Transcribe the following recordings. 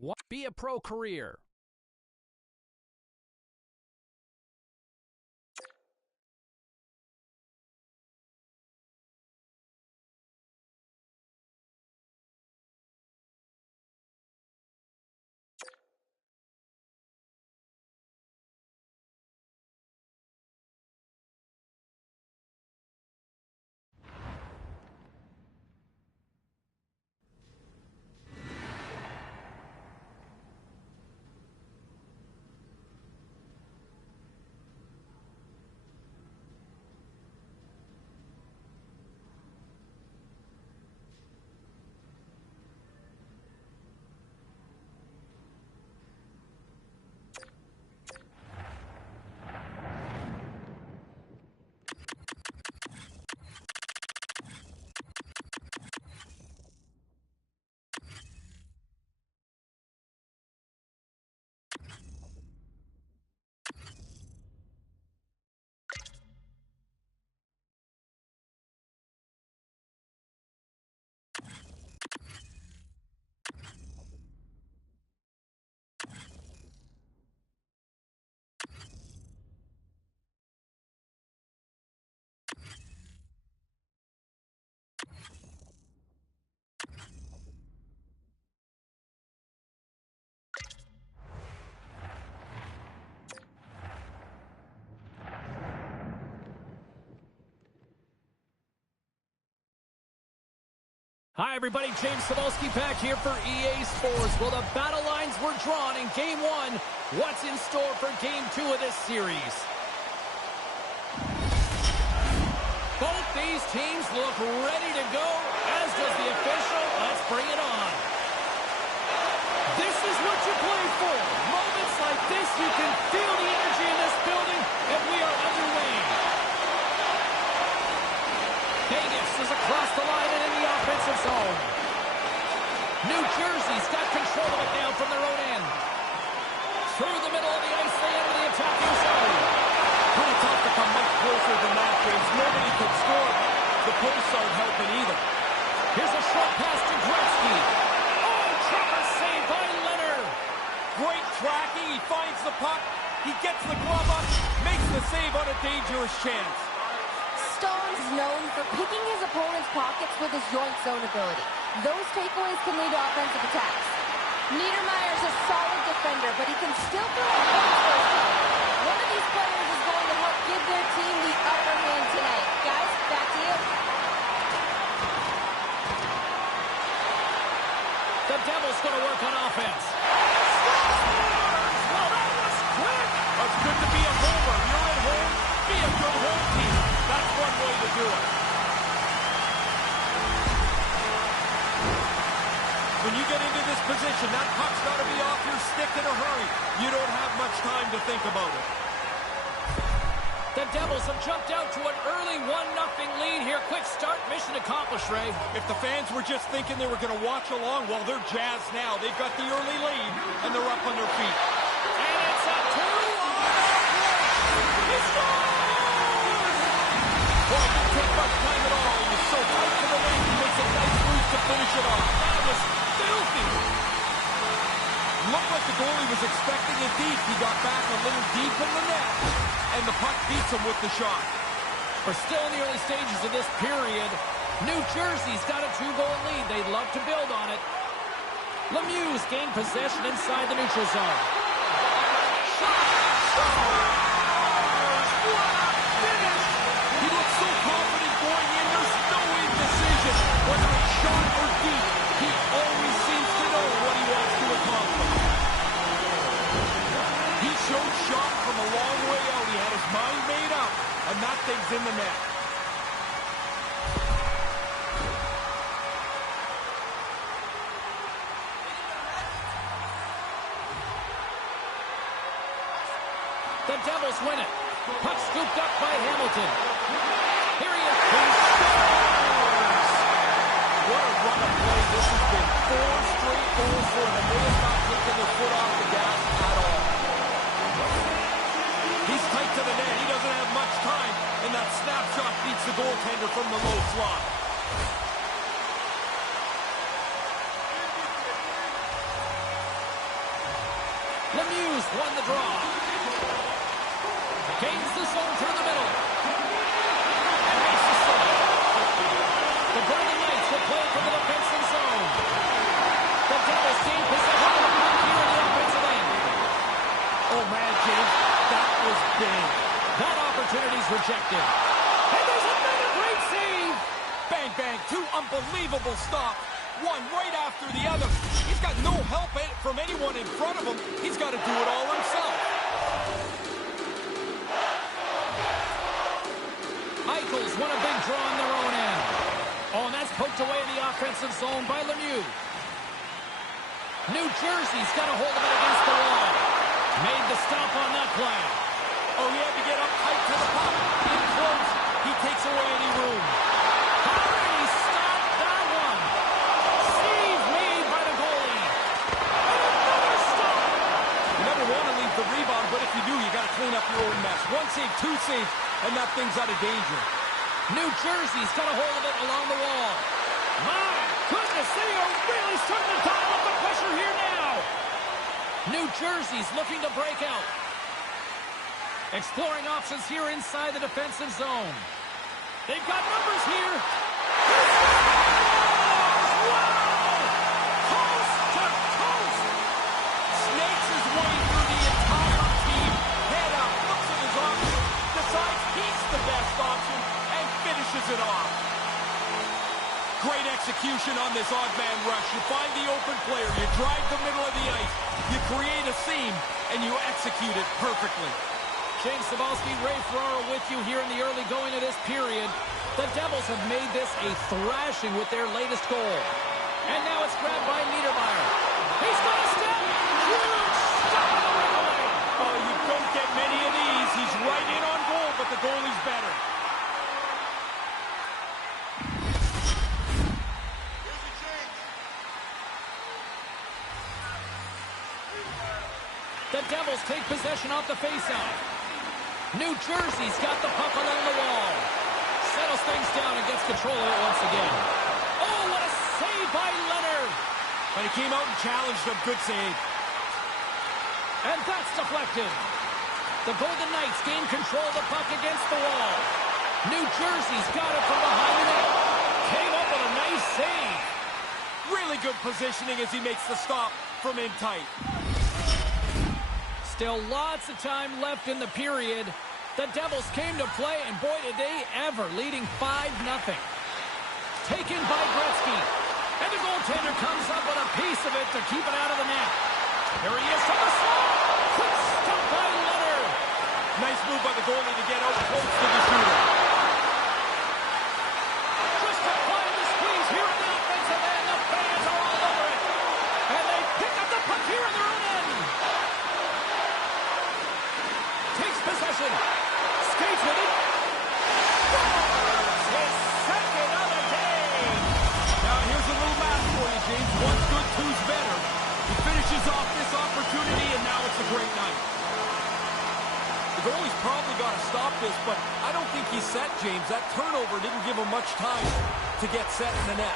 What? Be a pro career. Hi, everybody. James Cebulski back here for EA Sports. Well, the battle lines were drawn in Game 1. What's in store for Game 2 of this series? Both these teams look ready to go, as does the official. Let's bring it on. This is what you play for. Moments like this, you can feel the energy in this building, and we are underway. Vegas is across the line and in the offensive zone. New Jersey's got control of it now from their own end. Through the middle of the ice, they enter the attacking zone. Pretty tough to come much closer than that, James. Nobody could score. The posts aren't helping either. Here's a short pass to Gretzky. Oh, trapper save by Leonard. Great tracking. He finds the puck. He gets the glove up. Makes the save on a dangerous chance. Stone's known for picking his opponent's pockets with his joint zone ability. Those takeaways can lead to offensive attacks. Niedermayer's a solid defender, but he can still throw a punch for his team. One of these players is going to help give their team the upper hand tonight. Guys, back to you. The Devils going to work on offense. Well, that was quick. It's good to be a homer. You're at home. Be a good home team. That's one way to do it. When you get into this position, that puck's got to be off your stick in a hurry. You don't have much time to think about it. The Devils have jumped out to an early 1-0 lead here. Quick start, mission accomplished, Ray. If the fans were just thinking they were going to watch along, well, they're jazzed now. They've got the early lead, and they're up on their feet. And it's a 2-1. He scores! Boy, it didn't take much time at all. He was so tight to the lane, he makes a nice move to finish it off. That was filthy. Looked like the goalie was expecting it deep. He got back a little deep in the net, and the puck beats him with the shot. We're still in the early stages of this period. New Jersey's got a 2-goal lead. They'd love to build on it. Lemieux's gained possession inside the neutral zone. He looks so confident going in. There's no indecision. Whether it's short or deep, he always seems to know what he wants to accomplish. He showed shot from a long way out. He had his mind made up, and that thing's in the net. The Devils win it. Puck scooped up by Hamilton. Here he is. He scores! What a run of play. This has been 4 straight goals for them. They have not taken their foot off the gas at all. He's tight to the net. He doesn't have much time, and that snapshot beats the goaltender from the low slot. Lemieux's won the draw. Gains the zone through the middle. And makes the save. The Golden Knights will play from the defensive zone. The Devils gain possession of the puck here in the offensive end. Oh, man, James, that was big. That opportunity's rejected. And there's another great save. Bang, bang, two unbelievable stops. One right after the other. He's got no help from anyone in front of him. He's got to do it all himself. Eichel's won a big draw on their own end. Oh, and that's poked away in the offensive zone by Lemieux. New Jersey's got a hold of it against the wall. Made the stop on that play. Oh, he had to get up tight to the puck. In close, he takes away any room. He stopped that one. Save made by the goalie. And another stop. You never want to leave the rebound, but if you do, you got to clean up your own mess. One save, two saves, and that thing's out of danger. New Jersey's got a hold of it along the wall. My goodness, they are really starting to dial up the pressure here now. New Jersey's looking to break out. Exploring options here inside the defensive zone. They've got numbers here. Wow! Coast to coast. Snakes his way through the entire team. Head up, looks at his option, decides he's the best option, and finishes it off. Great execution on this odd man rush. You find the open player, you drive the middle of the ice, you create a seam, and you execute it perfectly. James Cybulski, Ray Ferraro with you here in the early going of this period. The Devils have made this a thrashing with their latest goal. And now it's grabbed by Niedermeyer. He's got a step. Huge stop on the breakaway. Oh, you don't get many of these. He's right in on goal, but the goalie's better. The Devils take possession off the faceoff. New Jersey's got the puck along the wall. Settles things down and gets control of it once again. Oh, what a save by Leonard. But he came out and challenged him. Good save. And that's deflected. The Golden Knights gain control of the puck against the wall. New Jersey's got it from behind the net. Came up with a nice save. Really good positioning as he makes the stop from in tight. Still lots of time left in the period. The Devils came to play, and boy, did they ever, leading 5-0. Taken by Gretzky. And the goaltender comes up with a piece of it to keep it out of the net. Here he is from the slot. Quick stop by Leonard. Nice move by the goalie to get out close to the shooter. Just applying the squeeze here in the offensive end. The fans are all over it. And they pick up the puck here in their own end. Takes possession. Skates with it. Scores his second of the day. Now here's a little math for you, James. One's good, two's better. He finishes off this opportunity, and now it's a great night. The goalie's probably got to stop this, but I don't think he's set, James. That turnover didn't give him much time to get set in the net.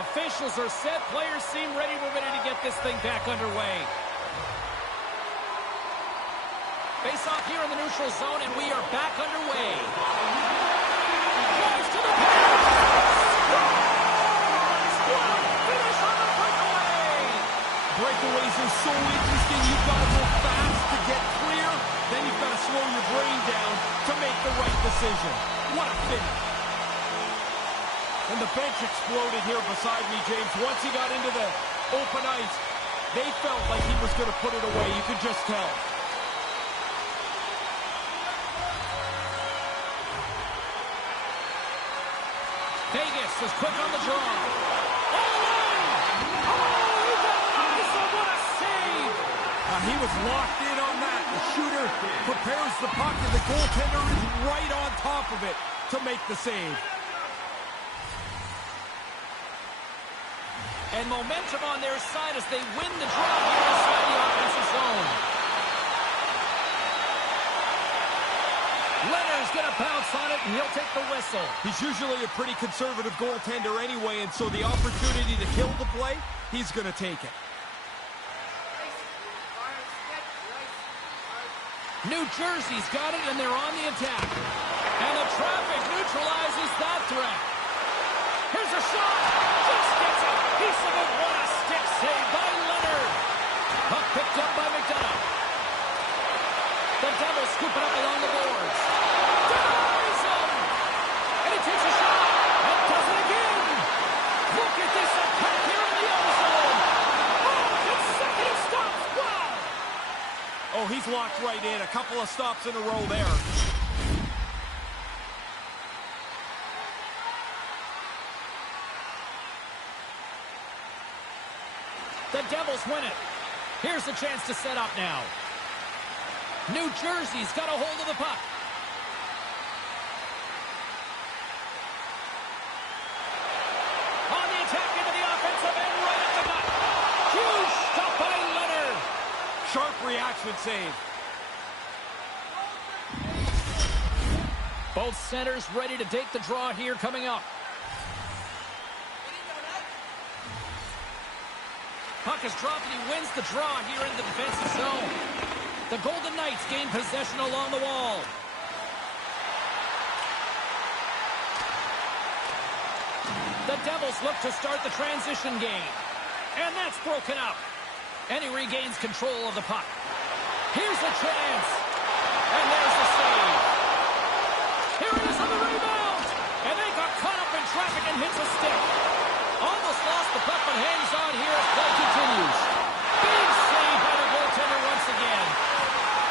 Officials are set. Players seem ready. We're ready to get this thing back underway. Face off here in the neutral zone, and we are back underway. Drives to the pass. Finish on the breakaway. Breakaways are so interesting. You've got to go fast to get clear. Then you've got to slow your brain down to make the right decision. What a finish. And the bench exploded here beside me, James. Once he got into the open ice, they felt like he was going to put it away. You could just tell. Vegas is quick on the draw. Oh, he got nice, and what a save. He was locked in on that. The shooter prepares the puck, and the goaltender is right on top of it to make the save. And momentum on their side as they win the draw here inside the offensive zone. Leonard's going to bounce on it, and he'll take the whistle. He's usually a pretty conservative goaltender anyway, and so the opportunity to kill the play, he's going to take it. New Jersey's got it, and they're on the attack. And the traffic neutralizes that threat. Here's a shot. Just gets a piece of it. What a stick save by Leonard. Puck picked up by McDonough. The Devils scoop it up along the boards. Denies him. And he takes a shot. And does it again. Look at this attack here in the ozone. Oh, consecutive stops. Wow. Oh, he's locked right in. A couple of stops in a row there. The Devils win it. Here's a chance to set up now. New Jersey's got a hold of the puck. On the attack into the offensive end, right at the net. Huge stop by Leonard. Sharp reaction save. Both centers ready to take the draw here coming up. Puck is dropped and he wins the draw here in the defensive zone. The Golden Knights gain possession along the wall. The Devils look to start the transition game. And that's broken up. And he regains control of the puck. Here's a chance. And there's the save. Here it is on the rebound. And they got caught up in traffic and hits a stick. Almost lost the puck, but hangs on here as play continues. Big save by the goaltender once again.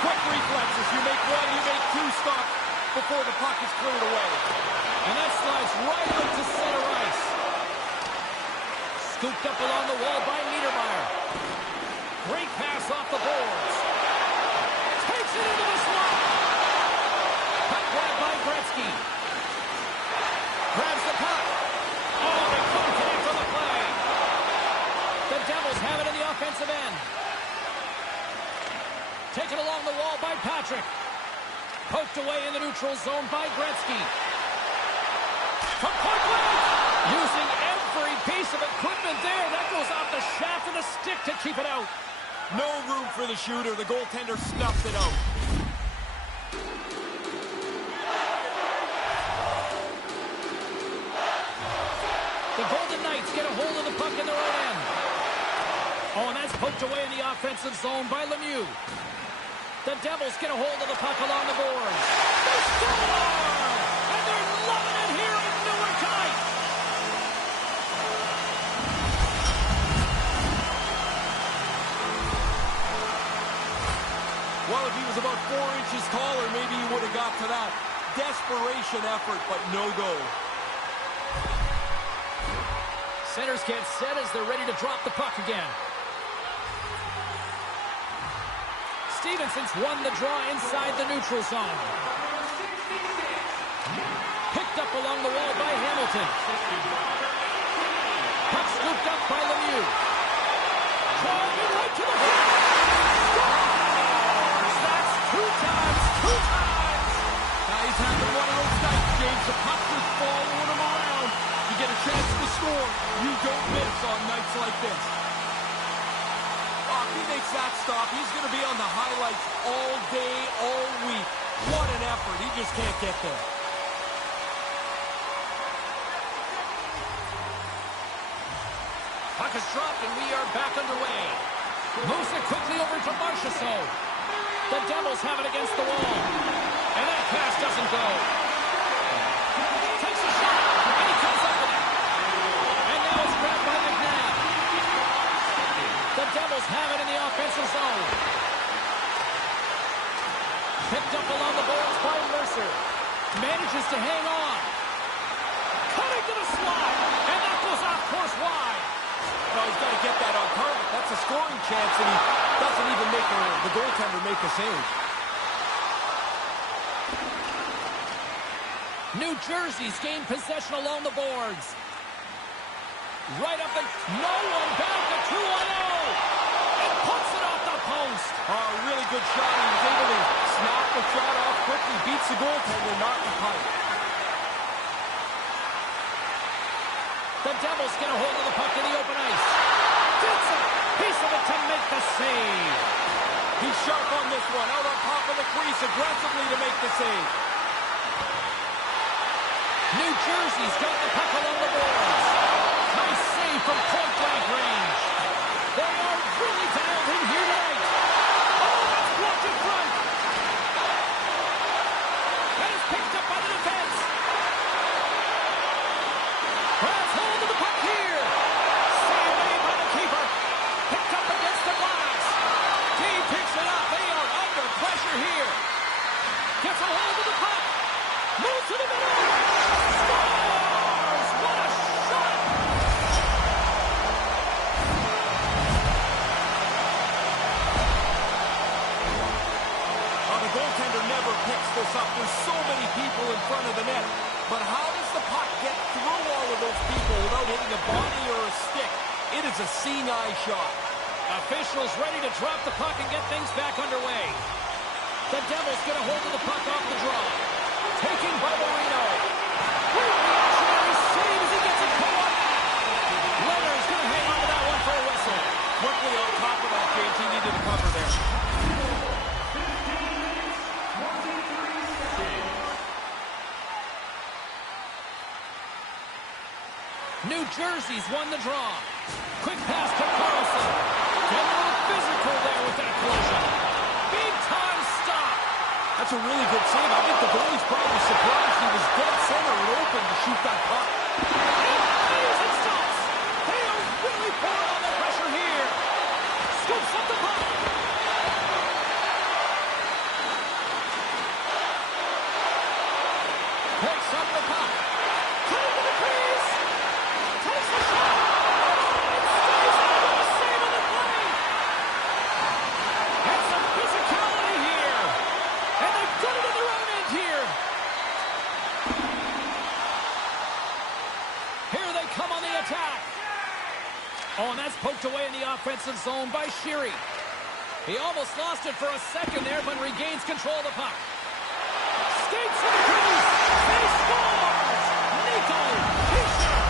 Quick reflexes. You make one, you make two stops before the puck is cleared away. And that slides right up to center ice. Scooped up along the wall by Niedermeyer. Great pass off the boards. Takes it into the slot. Puck grabbed by Gretzky. Grabs the puck. Oh, they couldn't connect on the play. The Devils have it in the offensive end. Taken along the wall by Patrick. Poked away in the neutral zone by Gretzky. From point blank. Using every piece of equipment there. That goes off the shaft of the stick to keep it out. No room for the shooter. The goaltender snuffed it out. The Golden Knights get a hold of the puck in their own end. Oh, and that's poked away in the offensive zone by Lemieux. The Devils get a hold of the puck along the boards. They score! And they're loving it here in Newark tonight. Well, if he was about 4 inches taller, maybe he would have got to that. Desperation effort, but no goal. Centers get set as they're ready to drop the puck again. Stevenson's won the draw inside the neutral zone. Picked up along the wall by Hamilton. Puck scooped up by Lemieux. Driving right to the net. Scores! That's two times. Now he's having one of those nights, James. The puck is following him around. You get a chance to score. You don't miss on nights like this. Oh, if he makes that stop, he's going to be on the highlights all day, all week. What an effort. He just can't get there. Puck is dropped and we are back underway. Moves it quickly over to Marchessault. The Devils have it against the wall. And that pass doesn't go. Takes a shot, and he comes up with it. And now it's grabbed by McNabb. The Devils have it in the offensive zone. Picked up along the boards by Mercer. Manages to hang on. Cutting to the slot. And that goes off course wide. No, he's got to get that on target. That's a scoring chance, and he doesn't even make the goaltender make a save. New Jersey's gained possession along the boards. Right up and no one back at 2-1-0. And puts it off the post. Oh, really good shot. He was able to snap the shot off quickly. Beats the goaltender, not the pipe. The Devils get a hold of the puck in the open ice. Gets a piece of it to make the save. He's sharp on this one. Out on top of the crease aggressively to make the save. New Jersey's got the puck along the boards. Nice save from point-blank range. They are really dialed in here tonight. Oh, that's blocked in front. That is picked up by the defense. Grabs hold of the puck here. Save made by the keeper. Picked up against the glass. He picks it up. They are under pressure here. Gets a hold of the puck. Moves to the middle. Scores! What a shot! The goaltender never picks this up. There's so many people in front of the net. But how does the puck get through all of those people without hitting a body or a stick? It is a seeing-eye shot. Officials ready to drop the puck and get things back underway. The Devils get a hold of the puck off the draw. Taken by Marino. Great reactionary save as he gets it caught on that. Leonard's going to hang on to that one for a whistle. Quickly on top of that, James. He needed to cover there. New Jersey's won the draw. Quick pass to Carlson. Get a little physical there with that collision. Big time stop. That's a really good save. I think the goalie's probably surprised he was dead center and open to shoot that puck. And stops. They are really pouring on the pressure here. Scoops up the puck. Picks up the puck. Cutting to the crease. Takes the shot. And stays out of the save on the play. And some physicality here. And they've got it in their own end here. Here they come on the attack. Oh, and that's poked away in the offensive zone by Sheary. He almost lost it for a second there, but regains control of the puck. Skates to the crease. And he scores! Nico Hischier.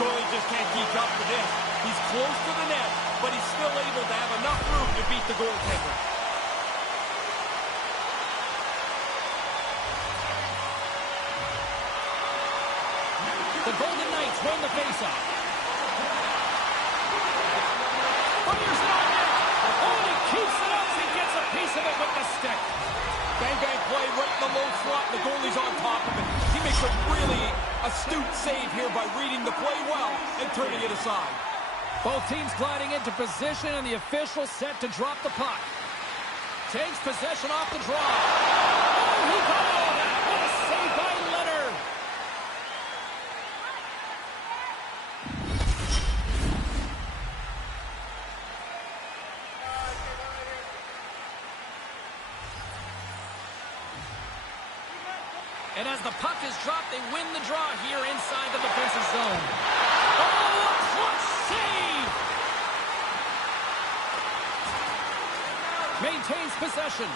Goalie just can't keep up with this. He's close to the net, but he's still able to have enough room to beat the goaltender. The Golden Knights win the faceoff. Fires it on net. Oh, he keeps it up. He gets a piece of it with the stick. Bang-bang play right in the low slot. The goalie's on top of it. He makes a really astute save here by reading the play well and turning it aside. Both teams gliding into position, and the official set to drop the puck. Takes possession off the draw. Oh, he got all of that. What a save by Leonard. And as the puck is dropped, they win the draw here inside the defensive zone. Oh, a clutch save! Maintains possession.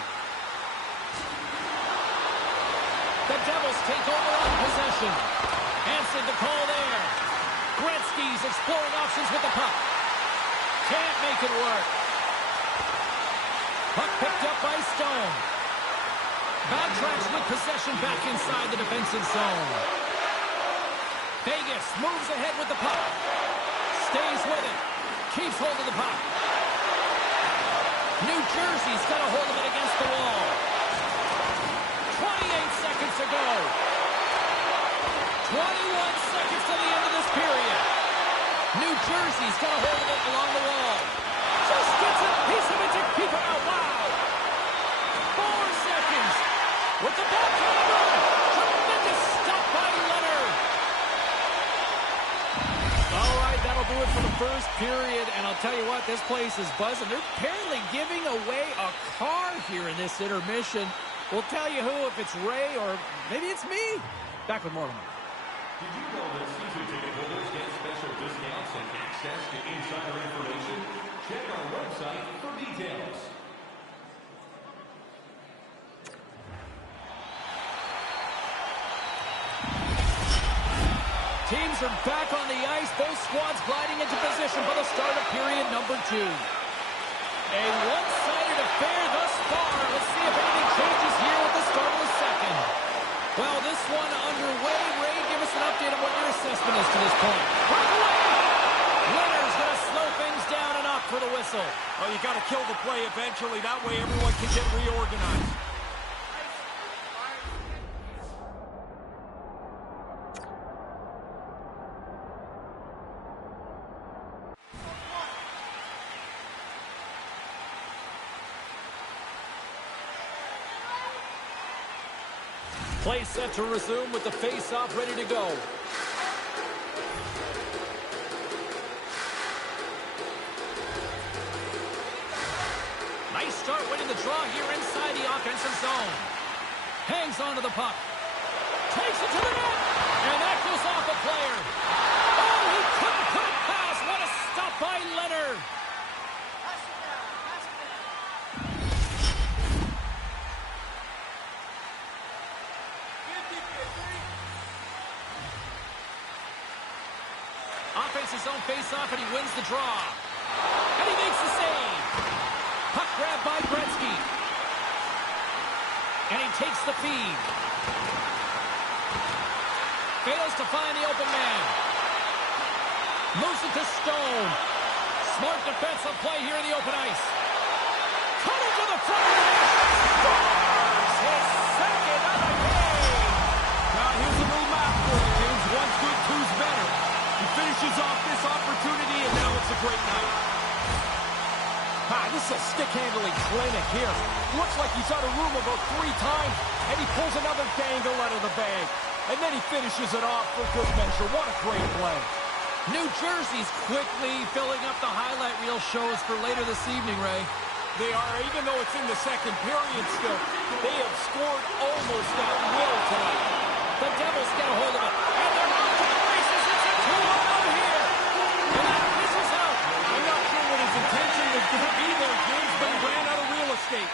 The Devils take over on possession. Answered the call there. Gretzky's exploring options with the puck. Can't make it work. Puck picked up by Stone. Backtracks with possession back inside the defensive zone. Vegas moves ahead with the puck. Stays with it. Keeps hold of the puck. New Jersey's got a hold of it against the wall. 28 seconds to go. 21 seconds to the end of this period. New Jersey's got a hold of it along the wall. Just gets a piece of it to keep it out. Wow. 4 seconds. With the backhander. Tremendous stop by Leonard. All right, that'll do it for the first period. And I'll tell you what, this place is buzzing. They're apparently giving away a car here in this intermission. We'll tell you who, if it's Ray or maybe it's me. Back with more. Did you know that season ticket holders get special discounts and access to insider information? Check our website for details. Teams are back on the ice. Both squads gliding into position for the start of period number 2. A one-sided affair thus far. Let's see if anything changes here at the start of the second. Well, this one underway. Ray, give us an update on what your assessment is to this point. Breakaway! Leonard's going to slow things down and up for the whistle. Oh, you got to kill the play eventually. That way everyone can get reorganized. Play set to resume with the face-off ready to go. Nice start winning the draw here inside the offensive zone. Hangs onto the puck. Takes it to the net. And that goes off a player. Oh, he couldn't put it past. What a stop by Leonard. Offense his own face-off, and he wins the draw. And he makes the save. Puck grab by Gretzky. And he takes the feed. Fails to find the open man. Moves it to Stone. Smart defensive play here in the open ice. Cutter to the front of the net. Scores his second of the game. Now here's a little math for you, James. One's good, two's better. He finishes off this opportunity, and now it's a great night. This is a stick-handling clinic here. Looks like he's out of room about 3 times, and he pulls another dangle out of the bag. And then he finishes it off for good measure. What a great play. New Jersey's quickly filling up the highlight reel shows for later this evening, Ray. They are, even though it's in the second period still, they have scored almost at will tonight. The Devils get a hold of it, and they're off to the races. It's a 2-1 here. And that fizzles out. I'm not sure what his intention was going to be there, James, but he ran out of real estate.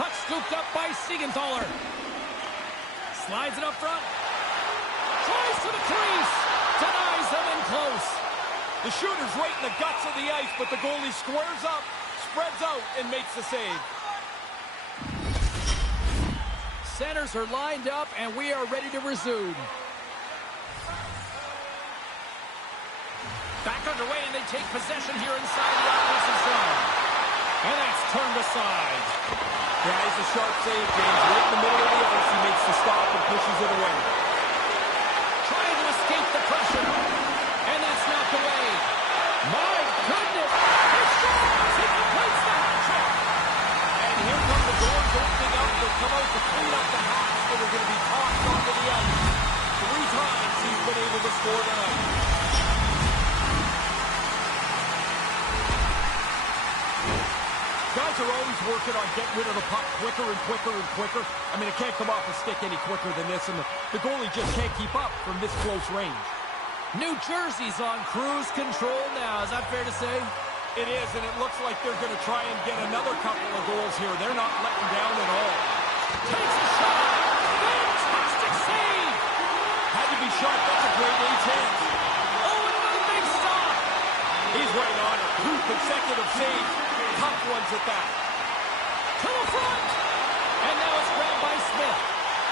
Puck scooped up by Siegenthaler. Slides it up front. Tries to the crease. Denies him in close. The shooter's right in the guts of the ice, but the goalie squares up, spreads out, and makes the save. Centers are lined up, and we are ready to resume. Back underway, and they take possession here inside the offensive zone. And that's turned aside. Yeah, he's a sharp save, James. Right in the middle of the ice, he makes the stop and pushes it away. Trying to escape the pressure. And that's knocked away. My goodness! He scores! He completes the hat trick! And here come the doors opening up. They'll come out to clean up the hats that are going to be tossed onto the ice. 3 times he's been able to score tonight. Guys are always working on getting rid of the puck quicker and quicker and quicker. I mean, it can't come off a stick any quicker than this, and the goalie just can't keep up from this close range. New Jersey's on cruise control now. Is that fair to say? It is, and it looks like they're going to try and get another couple of goals here. They're not letting down at all. Takes a shot. Fantastic save. Had to be sharp. That's a great A-chance. Oh, and another big stop. He's right on it. 2 consecutive saves. Tough ones at that. To the front. And now it's grabbed by Smith.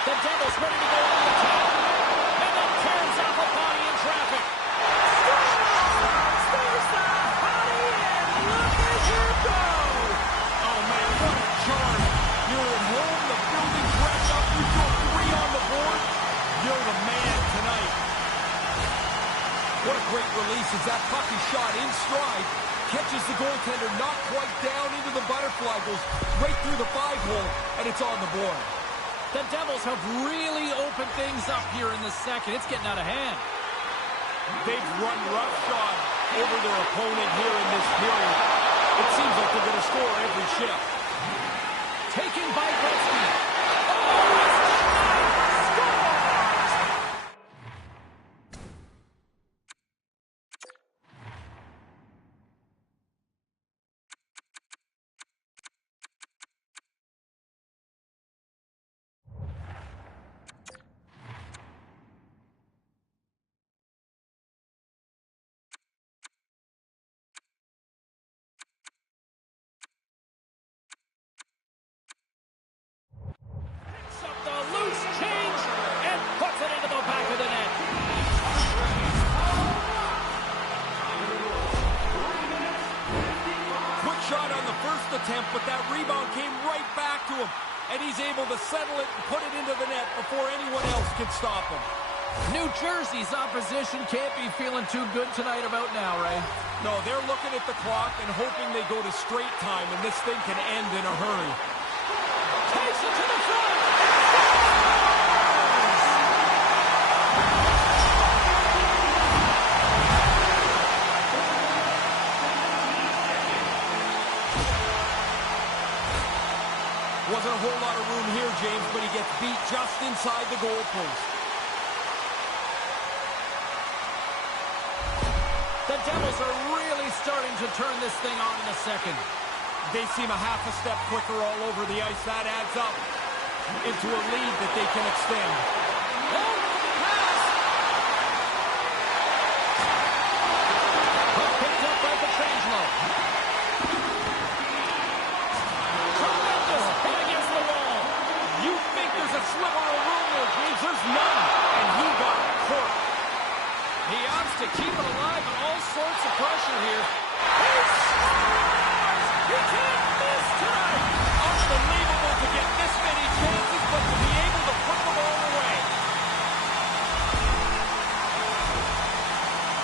The Devils ready to go on the attack. And then turns off a body in traffic. Scores! There's the body, and look at you go. Oh, man, what a charge. You're at home. The building's wrapped up. You throw 3 on the board. You're the man tonight. What a great release as that puck is shot in stride. Catches the goaltender not quite down into the butterfly, goes right through the 5-hole, and it's on the board. The Devils have really opened things up here in the second. It's getting out of hand. They've run roughshod over their opponent here in this period. It seems like they're going to score every shift. Taken by Gretzky. Oh, it's denied. Scores! attempt, but that rebound came right back to him. And he's able to settle it and put it into the net before anyone else can stop him. New Jersey's opposition can't be feeling too good tonight about now, Ray. No, they're looking at the clock and hoping they go to straight time, and this thing can end in a hurry. Takes it to the front. Wasn't a whole lot of room here, James, but he gets beat just inside the goal post. The Devils are really starting to turn this thing on in the second. They seem a half a step quicker all over the ice. That adds up into a lead that they can extend. Oh, pass! Picked up by Petrangelo. Tremendous hit against the wall. You think there's a sliver of room there, James? There's none. And he got hurt. He opts to keep it alive with all sorts of pressure here. He scores! He can't miss tonight! Unbelievable to get this many chances, but to be able to put them all away.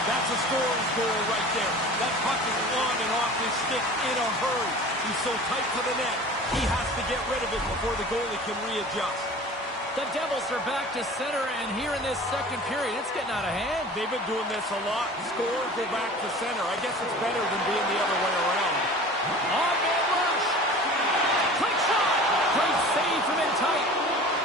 That's a scoring goal right there. That puck is on and off his stick in a hurry. He's so tight to the net, he has to get rid of it before the goalie can readjust. The Devils are back to center, and here in this second period, it's getting out of hand. They've been doing this a lot. Score, go back to center. I guess it's better than being the other way around. On-man rush. Quick shot. Great save from in tight.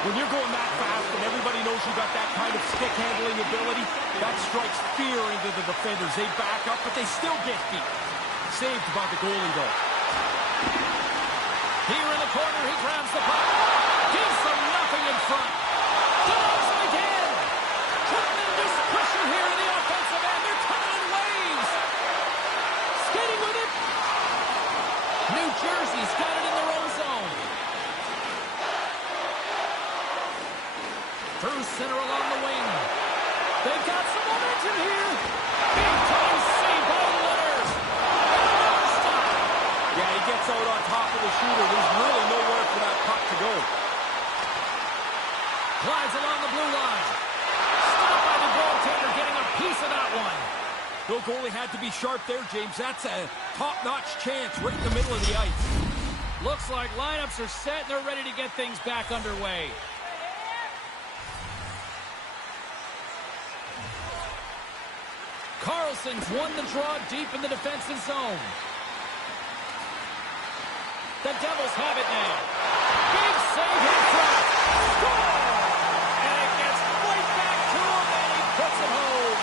When you're going that fast and everybody knows you got that kind of stick-handling ability, that strikes fear into the defenders. They back up, but they still get beat. Saved by the goalie, though. Here in the corner, he grabs the puck. Gives them nothing in front. Denies them again. Tremendous pressure here in the offensive end. They're coming in waves. Skating with it. New Jersey's got it in their own zone. Through center along the wing. They've got some momentum here. Big time save by Leonard. Another stop. Yeah, he gets out on top of the shooter. There's really nowhere for that puck to go. Glides along the blue line. Stopped by the goaltender, getting a piece of that one. The goalie had to be sharp there, James. That's a top-notch chance right in the middle of the ice. Looks like lineups are set and they're ready to get things back underway. Carlson's won the draw deep in the defensive zone. The Devils have it now. Big save in front. Score! And it gets right back to him, and he puts it home.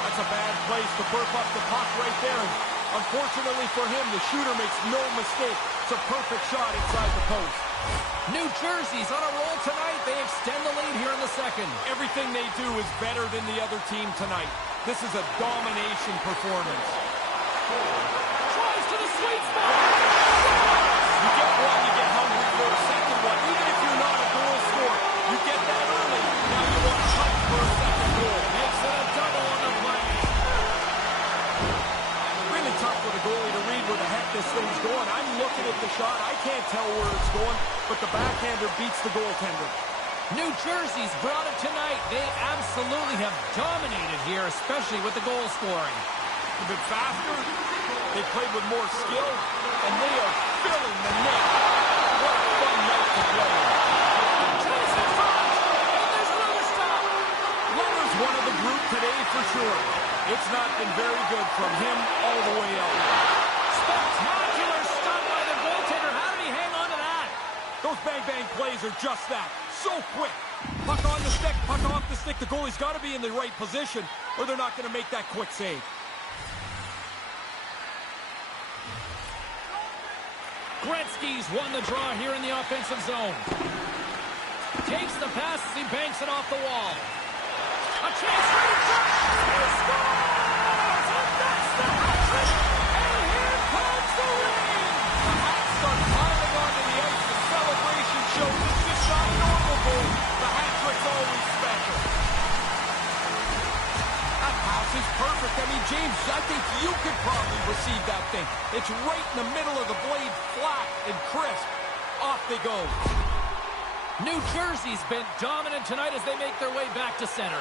That's a bad place to burp up the puck right there. And unfortunately for him, the shooter makes no mistake. It's a perfect shot inside the post. New Jersey's on a roll tonight. They extend the lead here in the second. Everything they do is better than the other team tonight. This is a domination performance. Tries to the sweet spot. You get one, you get hungry for a second one. Even if you're not a goal scorer, you get that early. Now you want to hunt for a second goal. Makes it a double on the play. Really tough for the goalie to read where the heck this thing's going. I'm looking at the shot. I can't tell where it's going, but the backhander beats the goaltender. New Jersey's brought it tonight. They absolutely have dominated here, especially with the goal scoring. They've been faster, they played with more skill, and they are filling the net. What a fun night to play in. Chase in front, and there's another stop. Leonard's one of the group today for sure. It's not been very good from him all the way out. Spectacular stop by the goaltender. How did he hang on to that? Those bang-bang plays are just that. So quick. Puck on the stick, puck off the stick. The goalie's got to be in the right position, or they're not going to make that quick save. Gretzky's won the draw here in the offensive zone. Takes the pass as he banks it off the wall. A chance right in front. He scores! And that's the hat-trick! And here comes the win! The Hats start piling onto the ice. The celebration shows it's just not normal goal. The hat-trick's always special. That is perfect. I mean, James, I think you could probably receive that thing. It's right in the middle of the blade, flat and crisp. Off they go. New Jersey's been dominant tonight as they make their way back to center.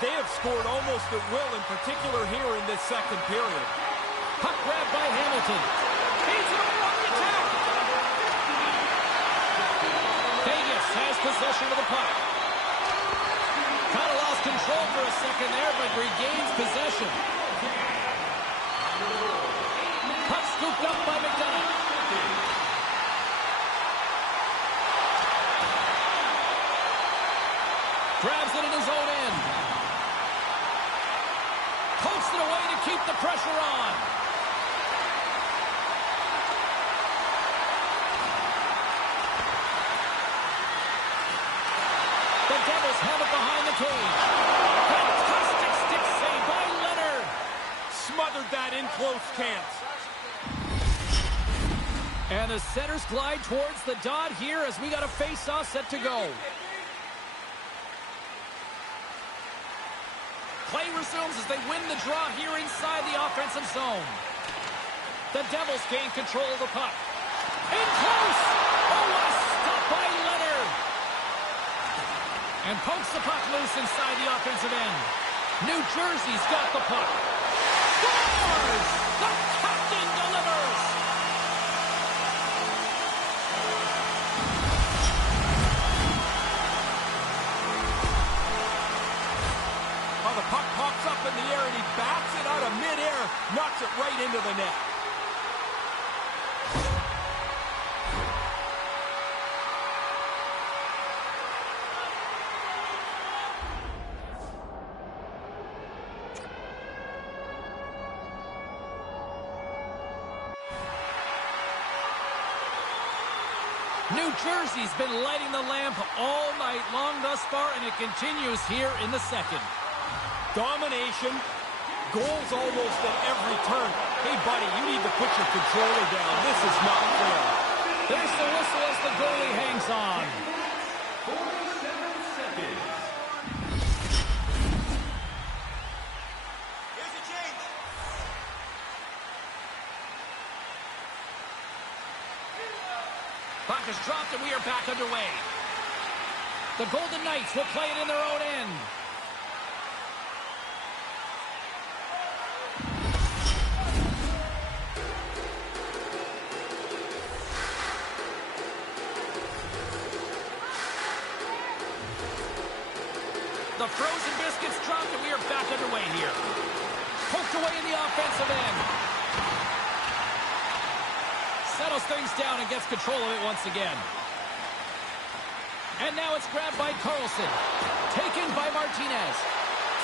They have scored almost at will, in particular here in this second period. Puck grab by Hamilton. He's over on the attack. Vegas has possession of the puck. Kind of lost control for a second there, but regains possession. Puck scooped up by McDonough. Grabs it in his own end. Pokes it away to keep the pressure on. The Devils have it behind the cage. Fantastic stick save by Leonard. Smothered that in close chance. And the centers glide towards the dot here as we got a face-off set to go. Play resumes as they win the draw here inside the offensive zone. The Devils gain control of the puck. In close! Oh, what a stop by Leonard! And pokes the puck loose inside the offensive end. New Jersey's got the puck. Scores! The captain delivers! Oh, the puck pops up in the air and he bats it out of midair, knocks it right into the net. New Jersey's been lighting the lamp all night long thus far, and it continues here in the second. Domination, goals almost at every turn. Hey, buddy, you need to put your controller down. This is not fair. There's the whistle as the goalie hangs on. 47 seconds. Here's a change. Puck is dropped and we are back underway. The Golden Knights will play it in their own end. The frozen biscuits dropped and we are back underway here. Poked away in the offensive end. Settles things down and gets control of it once again. And now it's grabbed by Carlson. Taken by Martinez.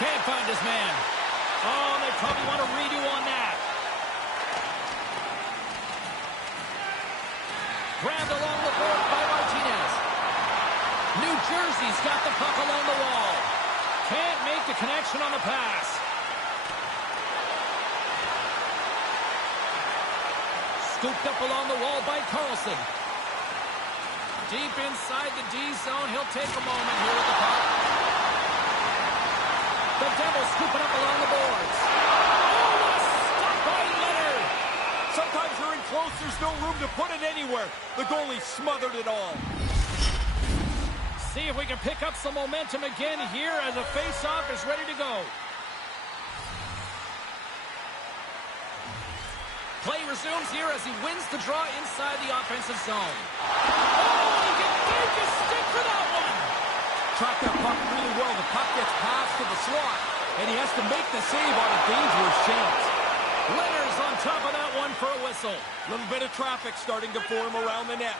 Can't find his man. Oh, they probably want a redo on that. Grabbed along the board by Martinez. New Jersey's got the puck along the wall. Can't make the connection on the pass. Scooped up along the wall by Carlson. Deep inside the D zone. He'll take a moment here with the puck. The Devils scooping up along the boards. Oh, what a stop by Leonard. Sometimes you're in close, there's no room to put it anywhere. The goalie smothered it all. See if we can pick up some momentum again here as the face-off is ready to go. Play resumes here as he wins the draw inside the offensive zone. Oh, he can take a stick for that one. Tracked that puck really well. The puck gets passed to the slot, and he has to make the save on a dangerous chance. Leonard's on top of that one for a whistle. Little bit of traffic starting to form around the net.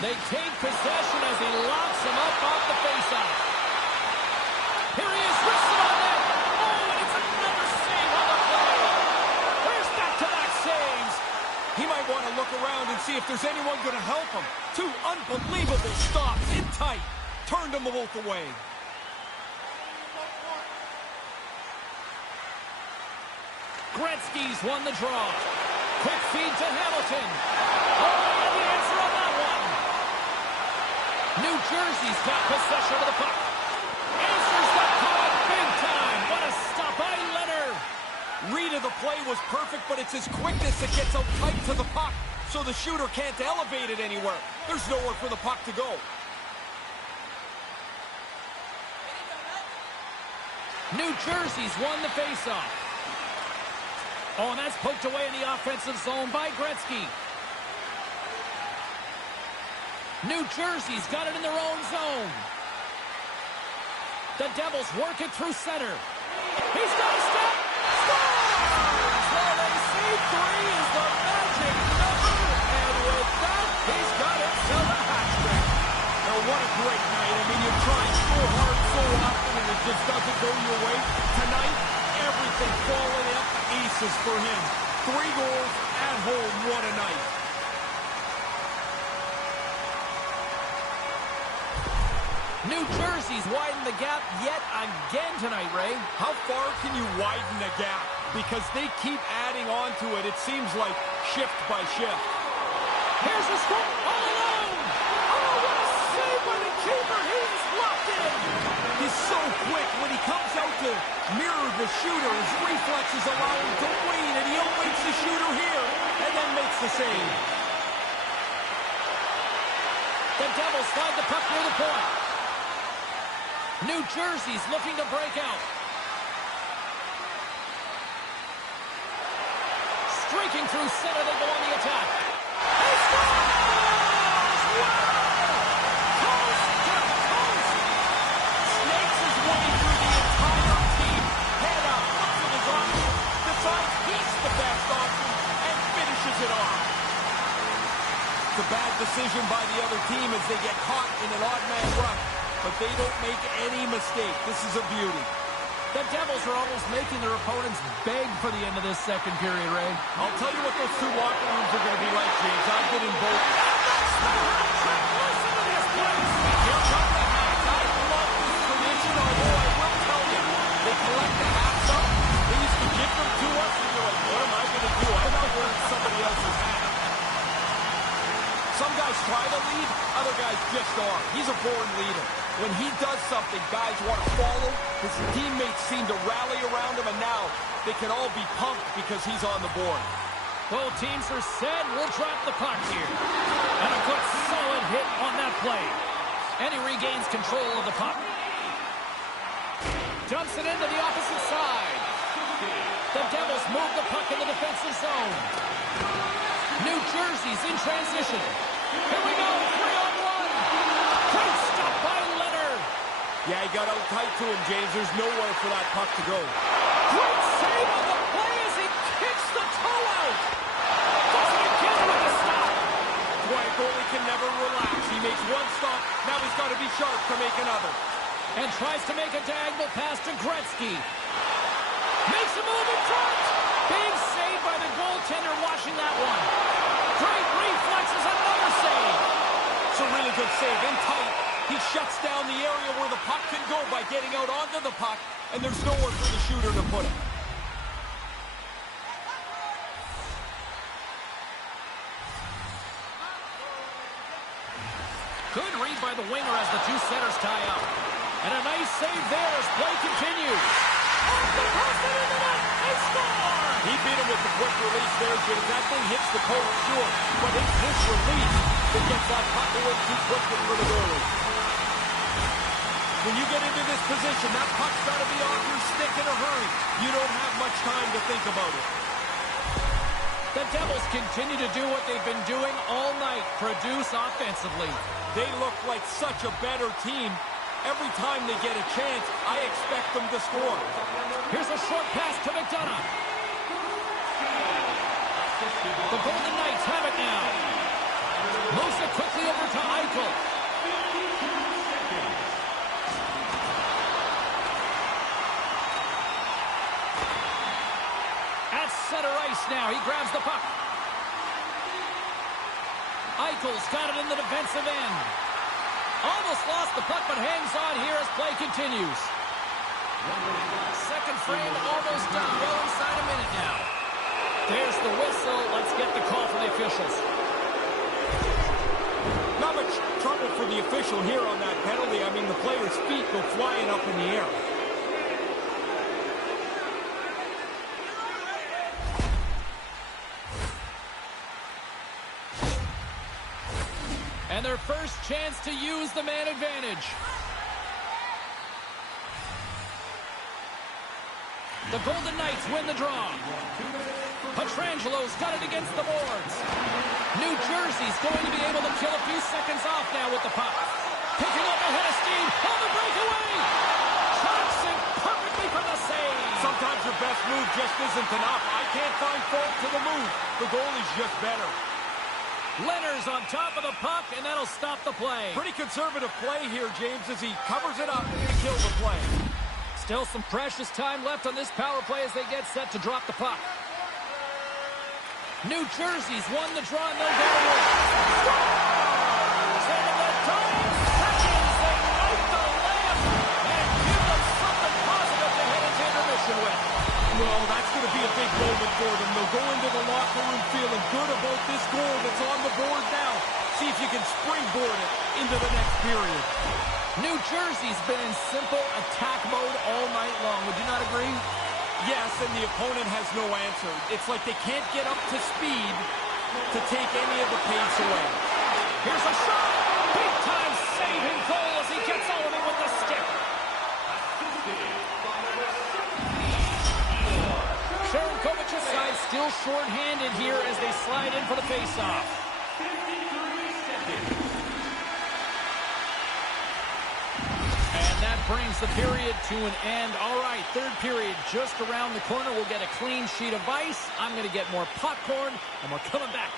They take possession as he locks him up off the faceoff. Here he is, wristed on net. Oh, and it's another save on the play. Where's back-to-back saves? He might want to look around and see if there's anyone going to help him. Two unbelievable stops in tight. Turned them both away. Gretzky's won the draw. Quick feed to Hamilton. Oh, and New Jersey's got possession of the puck. Answers the call big time. What a stop by Leonard. Read of the play was perfect, but it's his quickness that gets out tight to the puck, so the shooter can't elevate it anywhere. There's nowhere for the puck to go. New Jersey's won the faceoff. Oh, and that's poked away in the offensive zone by Gretzky. New Jersey's got it in their own zone. The Devils work it through center. He's got a step. Scores! Well, they say 3 is the magic number, and with that, he's got himself a hat trick. Now, what a great night. I mean, you try so hard so often, and it just doesn't go your way. Tonight, everything falling up aces for him. 3 goals at home. What a night. New Jersey's widened the gap yet again tonight, Ray. How far can you widen the gap? Because they keep adding on to it. It seems like shift by shift. Here's the score all alone. Oh, what a save by the keeper. He's locked in. He's so quick when he comes out to mirror the shooter. His reflexes allow him to wait, and he awaits the shooter here and then makes the save. The Devils slide the puck near the point. New Jersey's looking to break out. Streaking through center, they go on the attack. He scores! Wow! Coast to coast! Snakes his way through the entire team. Head up, looks at his option, decides he's the best option, and finishes it off. It's a bad decision by the other team as they get caught in an odd man rush. But they don't make any mistake. This is a beauty. The Devils are almost making their opponents beg for the end of this second period, Ray. I'll tell you what those 2 locker rooms are going to be like, James. I've been in both. Listen to this place. Here come the hats. I love this tradition, although I will tell you, they collect the hats up. They used to give them to us, and you're like, what am I going to do? I'm not wearing somebody else's hat. Some guys try to lead, other guys just are. He's a born leader. When he does something, guys want to follow. His teammates seem to rally around him, and now they can all be pumped because he's on the board. Both teams are set. We'll drop the puck here. And a good solid hit on that play. And he regains control of the puck. Dumps it into the opposite side. The Devils move the puck in the defensive zone. New Jersey's in transition. Here we go, 3-on-1. Great stop by Leonard. Yeah, he got out tight to him, James. There's nowhere for that puck to go. Great save on the play as he kicks the toe out. Does it again with a stop. Boy, goalie can never relax. He makes one stop. Now he's got to be sharp to make another. And tries to make a diagonal pass to Gretzky. Makes a move in front. Big save by the goaltender watching that one. Great reflexes, another save. It's a really good save, in tight. He shuts down the area where the puck can go by getting out onto the puck, and there's nowhere for the shooter to put it. Good read by the winger as the 2 centers tie up. And a nice save there as play continues. Off the post and in the net, they score! He beat him with the quick release there, James. That thing hits the post, sure, but it's his release that gets that puck away too quickly for the goalie. When you get into this position, that puck's got to be off your stick in a hurry. You don't have much time to think about it. The Devils continue to do what they've been doing all night, produce offensively. They look like such a better team. Every time they get a chance, I expect them to score. Here's a short pass to McDonough. The Golden Knights have it now. Moves it quickly over to Eichel. At center ice now, he grabs the puck. Eichel's got it in the defensive end. Almost lost the puck, but hangs on here as play continues. Second frame almost done. Well inside a minute now. There's the whistle. Let's get the call from the officials. Not Not much trouble for the official here on that penalty. I mean, the player's feet go flying up in the air. And their first chance to use the man advantage. The Golden Knights win the draw. Petrangelo's got it against the boards. New Jersey's going to be able to kill a few seconds off now with the puck. Picking up ahead of steam on the breakaway. Chucks it perfectly for the save. Sometimes your best move just isn't enough. I can't find fault to the move. The goalie's just better. Leonard's on top of the puck, and that'll stop the play. Pretty conservative play here, James, as he covers it up to kill the play. Still some precious time left on this power play as they get set to drop the puck. New Jersey's won the draw, and they'll go to work. Scores! And in the dying seconds, they knife the layup and give them something positive to head into intermission with. Well, that's going to be a big moment for them. They'll go into the locker room feeling good about this goal that's on the board now. See if you can springboard it into the next period. New Jersey's been in simple attack mode all night long. Would you not agree? Yes, and the opponent has no answer. It's like they can't get up to speed to take any of the pace away. Here's a shot. Big time saving goal as he gets all of it with the stick. Sharon Kovac's side still short-handed here as they slide in for the face-off. And that brings the period to an end. All right, third period just around the corner. We'll get a clean sheet of ice. I'm going to get more popcorn, and we're coming back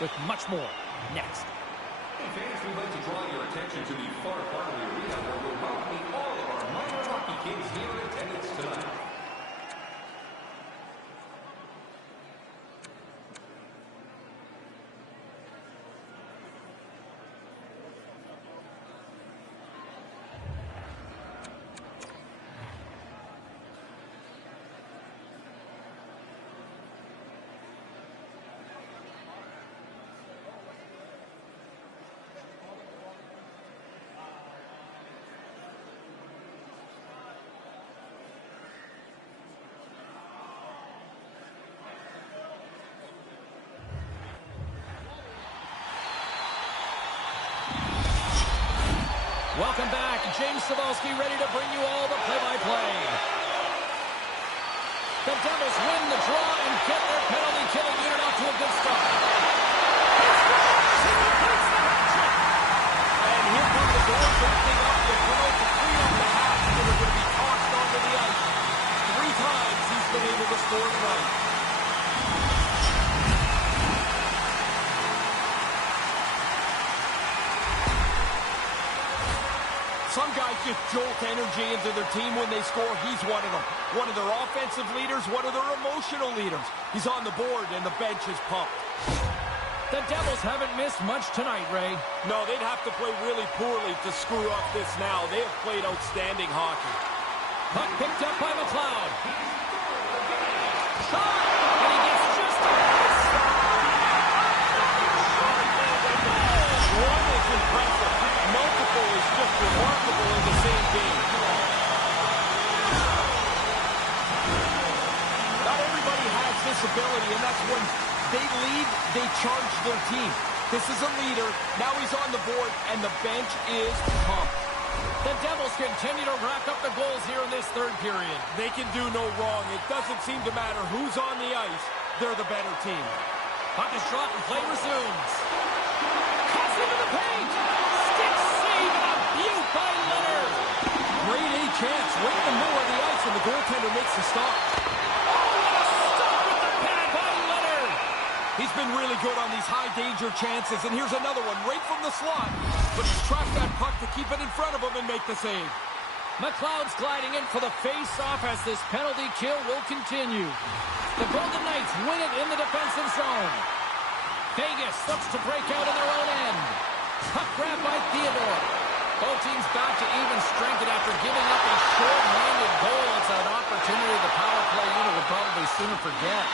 with much more next. Hey fans, we'd like to draw your attention to the far part of the arena where we're welcoming all of our minor hockey kids here in attendance tonight. Welcome back. James Cybulski ready to bring you all the play-by-play. The Devils win the draw and get their penalty-killing unit off to a good start. He scores! He completes the hat-trick! And here come the doors opening up. They promote the three on the half that are going to be tossed onto the ice. 3 times he's been able to score tonight. Some guys just jolt energy into their team when they score. He's one of them. One of their offensive leaders, one of their emotional leaders. He's on the board, and the bench is pumped. The Devils haven't missed much tonight, Ray. No, they'd have to play really poorly to screw up this now. They have played outstanding hockey. Puck picked up by McLeod. Shot! And he gets just a miss. One is impressive. Multiple is just remarkable in the same game. Not everybody has this ability, and that's when they lead, they charge their team. This is a leader. Now he's on the board, and the bench is pumped. The Devils continue to rack up the goals here in this third period. They can do no wrong. It doesn't seem to matter who's on the ice. They're the better team. Puck is dropped and play resumes. Cuts into the paint. Stick save and a beaut by Leonard. Great A chance right in the middle of the ice, and the goaltender makes the stop. Oh, what a stop with the pad by Leonard. He's been really good on these high-danger chances, and here's another one right from the slot. But he's trapped that puck to keep it in front of him and make the save. McLeod's gliding in for the face-off as this penalty kill will continue. The Golden Knights win it in the defensive zone. Vegas looks to break out in their own end. Puck grab by Theodore. Both teams back to even strength, and after giving up a short-handed goal, it's an opportunity the power play unit will probably sooner forget.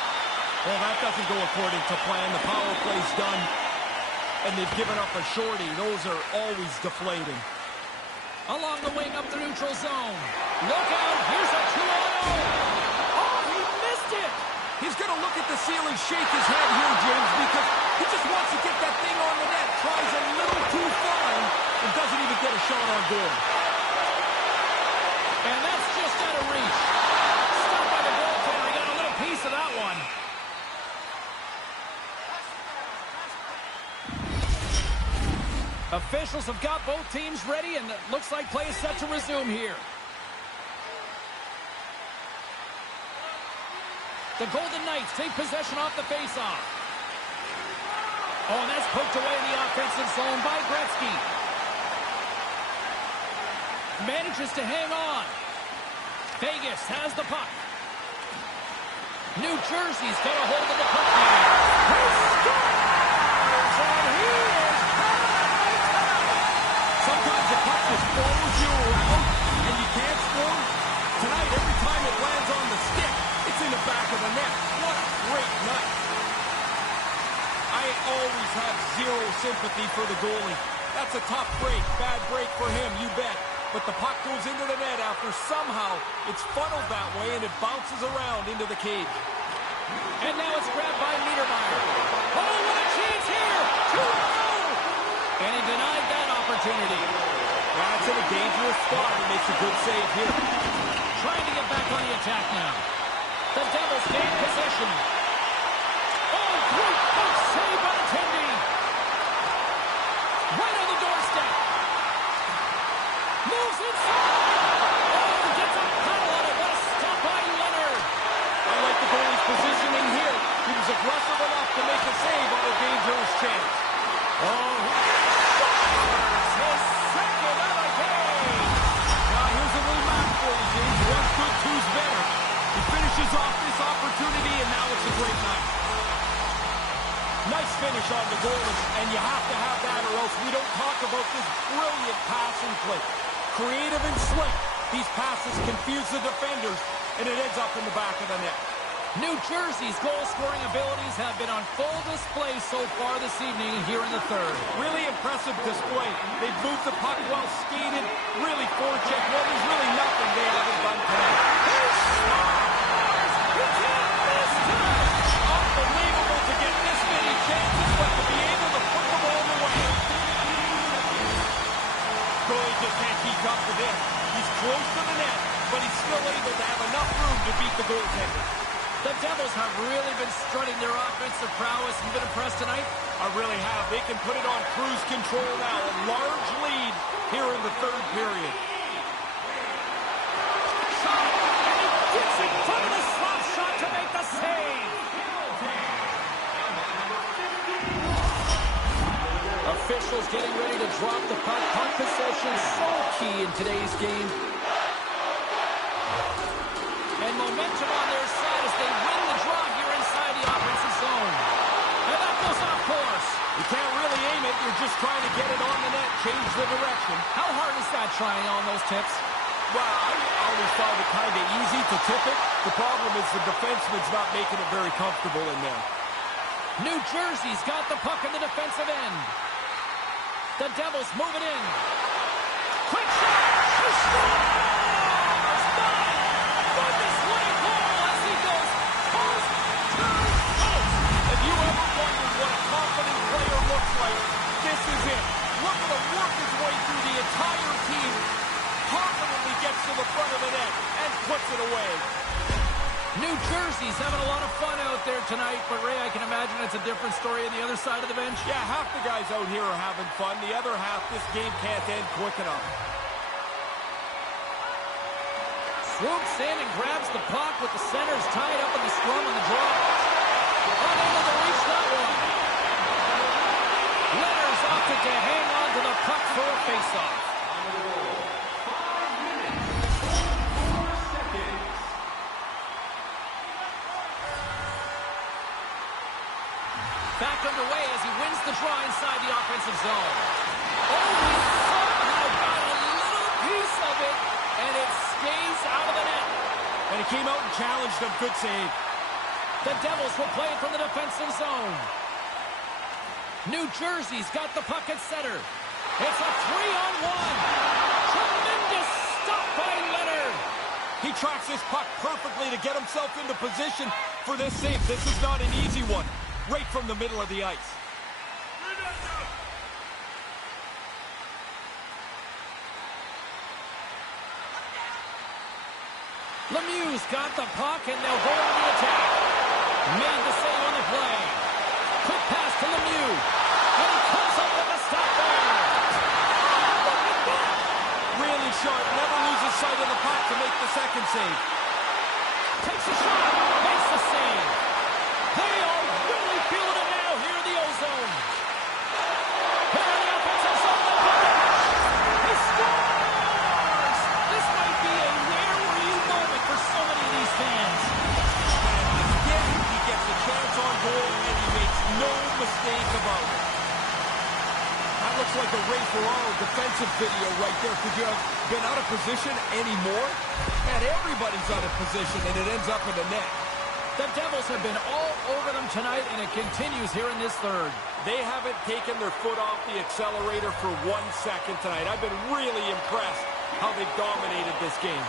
Well, that doesn't go according to plan. The power play's done. and they've given up a shorty. Those are always deflating. Along the wing up the neutral zone. Look out, here's a 2-on-0. Oh, he missed it. He's going to look at the ceiling, shake his head here, James, because he just wants to get that thing on the net. Tries a little too fine and doesn't even get a shot on goal. And that's just out of reach. Stopped by the goaltender. He got a little piece of that one. Officials have got both teams ready, and it looks like play is set to resume here. The Golden Knights take possession off the faceoff. Oh, and that's poked away in the offensive zone by Gretzky. Manages to hang on. Vegas has the puck. New Jersey's got a hold of the puck. He scores! And he is high tonight! Sometimes the puck just follows you around and you can't score. Tonight, every time it lands on the stick, it's in the back of the net. What a great night. I always have zero sympathy for the goalie. That's a tough break. Bad break for him, you bet. But the puck goes into the net after somehow it's funneled that way and it bounces around into the cage. And now it's grabbed by Niedermeyer. Oh, what a chance here! 2-0! And he denied that opportunity. That's in a dangerous spot. He makes a good save here. Trying to get back on the attack now. The Devils gain possession. Oh, great big save by the Tendy. Right on the doorstep. Moves inside. Oh, gets a paddle on it. What a stop by Leonard. I like the goalie's positioning here. He was aggressive enough to make a save on a dangerous chance. Oh, his second of the game. Now, here's a little map for you, James. One's good, two's better. He finishes off this opportunity, and now it's a great night. Nice finish on the goal, and you have to have that or else we don't talk about this brilliant passing play. Creative and slick. These passes confuse the defenders, and it ends up in the back of the net. New Jersey's goal-scoring abilities have been on full display so far this evening here in the third. Really impressive display. They've moved the puck well, skated, really forecheck. Well, there's really nothing they haven't done tonight. He scores! He can't miss tonight! Unbelievable to get this many chances, but to be able to put them all away. Goalie just can't keep up with this. He's close to the net, but he's still able to have enough room to beat the goaltender. The Devils have really been strutting their offensive prowess. You've been impressed tonight? I really have. They can put it on cruise control now. A large lead here in the third period. Shot, and he gets in front of the slot shot to make the save. Officials getting ready to drop the puck. Puck possession so key in today's game. And momentum on their side as they win the draw here inside the offensive zone. And that goes off course. You can't really aim it. You're just trying to get it on the net, change the direction. How hard is that trying on those tips? Well, I always found it kind of easy to tip it. The problem is the defenseman's not making it very comfortable in there. New Jersey's got the puck in the defensive end. The Devils move it in. Quick shot! He scores! Goodness, what a goal as he goes post to post. If you ever wondered what a confident player looks like, this is it. Look at him work his way through the entire team, confidently gets to the front of the net, and puts it away. New Jersey's having a lot of fun out there tonight, but Ray, I can imagine it's a different story on the other side of the bench. Yeah, half the guys out here are having fun. The other half, this game can't end quick enough. Swoops in and grabs the puck with the centers tied up in the scrum on the draw. Unable to reach that one. Leonard's opted to hang on to the puck for a faceoff. Back underway as he wins the draw inside the offensive zone. Oh, he somehow got a little piece of it, and it stays out of the net. And he came out and challenged him. Good save. The Devils will play it from the defensive zone. New Jersey's got the puck at center. It's a 3-on-1. Tremendous stop by Leonard. He tracks this puck perfectly to get himself into position for this save. This is not an easy one. Right from the middle of the ice. Lemieux's got the puck, and they'll go on the attack. Made the save on the play. Quick pass to Lemieux. And he comes up with a stop there. Really sharp. Never loses sight of the puck to make the second save. Takes a shot. Makes the save. They are really feeling it now here in the O-Zone. Here in the offensive zone. He scores! This might be a where-were-you moment for so many of these fans. And again, he gets a chance on goal, and he makes no mistake about it. That looks like a Ray Ferraro defensive video right there. Could you have been out of position anymore? Man, everybody's out of position, and it ends up in the net. The Devils have been all over them tonight, and it continues here in this third. They haven't taken their foot off the accelerator for 1 second tonight. I've been really impressed how they've dominated this game.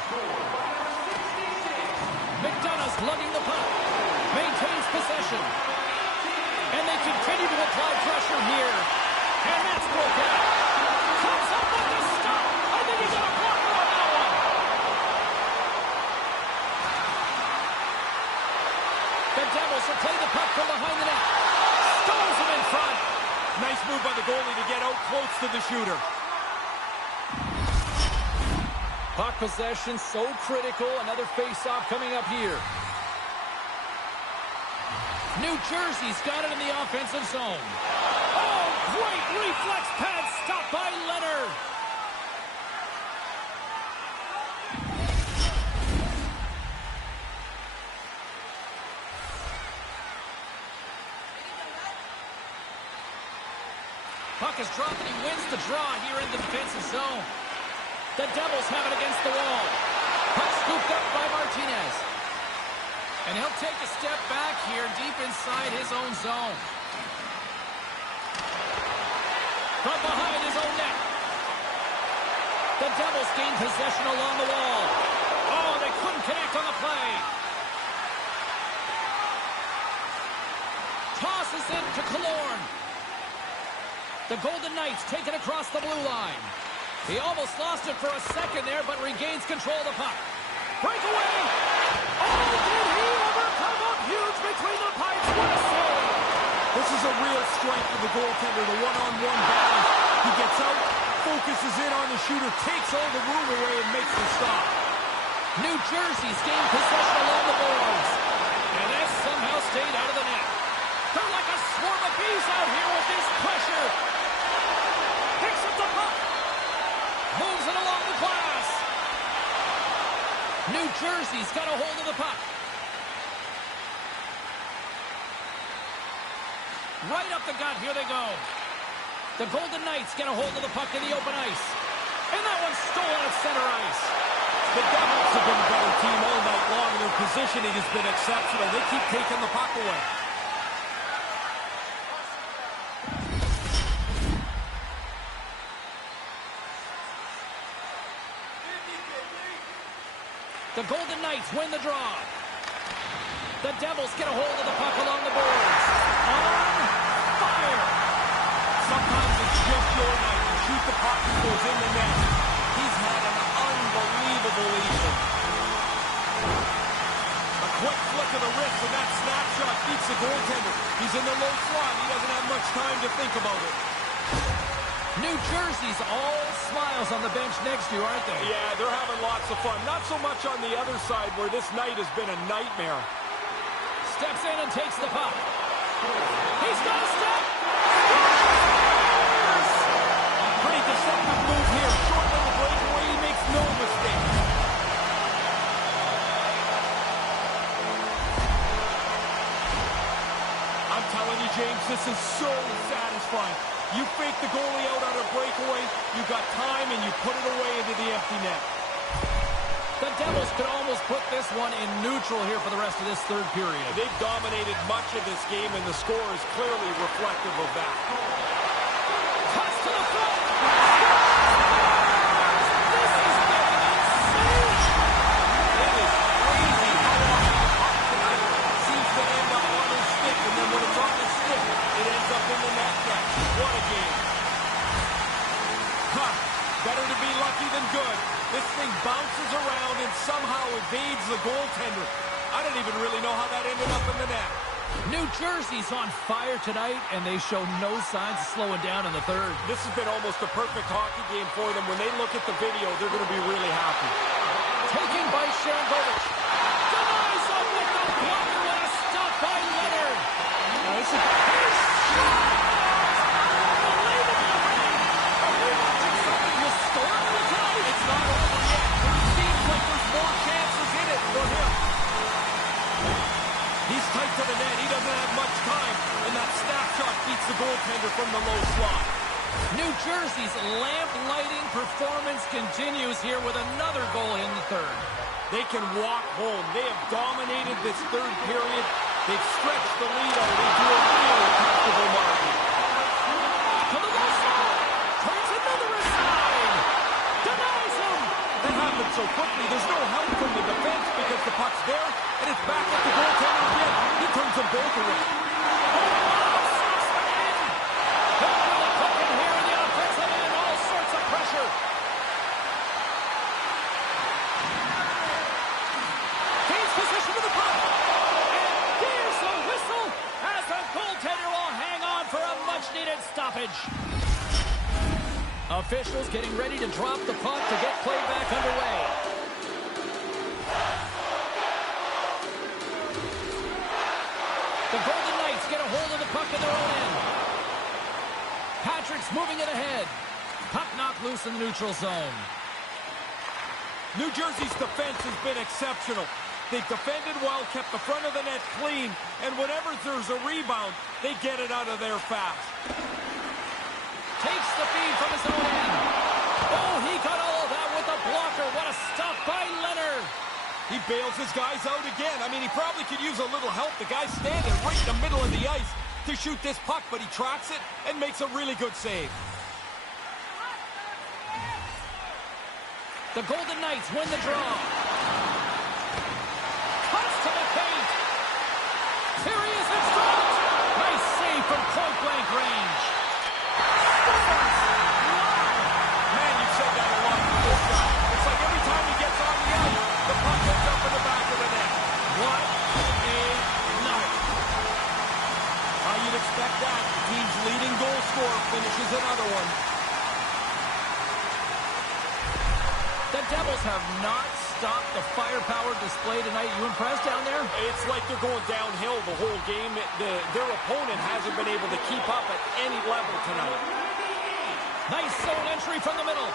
McDonough's lugging the puck. Maintains possession. And they continue to apply pressure here. And that's broken out. Comes up with the stop. I think he's got a blocker on that one. The Devils will play the puck from behind the net. Stores him in front. Nice move by the goalie to get out close to the shooter. Puck possession so critical. Another face-off coming up here. New Jersey's got it in the offensive zone. Oh, great reflex pad stop by Leonard. Puck is dropped and he wins the draw here in the defensive zone. The Devils have it against the wall. Puck scooped up by Martinez. And he'll take a step back here deep inside his own zone. From behind his own net. The Devils gain possession along the wall. Oh, they couldn't connect on the play. Tosses in to Killorn. The Golden Knights take it across the blue line. He almost lost it for a second there, but regains control of the puck. Breakaway! Oh, did he ever come up huge between the pipes? What a save! This is a real strength of the goaltender, the one-on-one battle. He gets out, focuses in on the shooter, takes all the room away, and makes the stop. New Jersey's gained possession along the boards. And that somehow stayed out of the net. They're like a swarm of bees out here with this pressure. Picks up the puck. Moves it along the glass. New Jersey's got a hold of the puck. Right up the gut, here they go. The Golden Knights get a hold of the puck in the open ice. And that one's stolen at center ice. The Devils have been a better team all night long, and their positioning has been exceptional. They keep taking the puck away. The Golden Knights win the draw. The Devils get a hold of the puck along the boards. On fire. Sometimes it's just your night. You shoot the puck and goes in the net. He's had an unbelievable evening. A quick flick of the wrist, and that snapshot beats the goaltender. He's in the low slot. He doesn't have much time to think about it. New Jersey's all smiles on the bench next to you, aren't they? Yeah, they're having lots of fun. Not so much on the other side where this night has been a nightmare. Steps in and takes the puck. He's got a step. Pretty deceptive move here. Short little breakaway. He makes no mistake. I'm telling you, James, this is so satisfying. You fake the goalie out on a breakaway, you got time, and you put it away into the empty net. The Devils could almost put this one in neutral here for the rest of this third period. They've dominated much of this game, and the score is clearly reflective of that. Cuts to the front. This is getting insane. It is crazy how often the puck tonight seems to end up on his stick, and then when it's on his stick, it ends up in the net catch. What a game. Better to be lucky than good. This thing bounces around and somehow evades the goaltender. I don't even really know how that ended up in the net. New Jersey's on fire tonight, and they show no signs of slowing down in the third. This has been almost a perfect hockey game for them. When they look at the video, they're going to be really happy. Taken by Sharangovich. Denies him with the blocker and a stop by Leonard. This is It's not over yet, but it seems like there's more chances in it for him. He's tight to the net. He doesn't have much time, and that snapshot beats the goaltender from the low slot. New Jersey's lamp-lighting performance continues here with another goal in the third. They can walk home. They have dominated this third period. They've stretched the lead out into a really comfortable margin. To the low slot. Turns another aside. Denies him. That happened so quickly, there's no help from the defense because the puck's there, and it's back at the goaltender again. He turns them both away. Officials getting ready to drop the puck to get play back underway. The Golden Knights get a hold of the puck in their own end. Patrick's moving it ahead. Puck knocked loose in the neutral zone. New Jersey's defense has been exceptional. They've defended well, kept the front of the net clean, and whenever there's a rebound, they get it out of there fast. Takes the feed from his own end. Oh, he got all of that with a blocker. What a stop by Leonard. He bails his guys out again. I mean, he probably could use a little help. The guy's standing right in the middle of the ice to shoot this puck, but he tracks it and makes a really good save. The Golden Knights win the draw. Cuts to the paint. Here he is in front. Nice save from point-blank range. Man, you've said that a lot with this guy. It's like every time he gets on the ice, the puck ends up in the back of the net. What a night. You'd expect that. The team's leading goal scorer finishes another one. The Devils have not stopped the firepower display tonight. You impressed down there? It's like they're going downhill the whole game. Their opponent hasn't been able to keep up at any level tonight. Nice zone entry from the middle.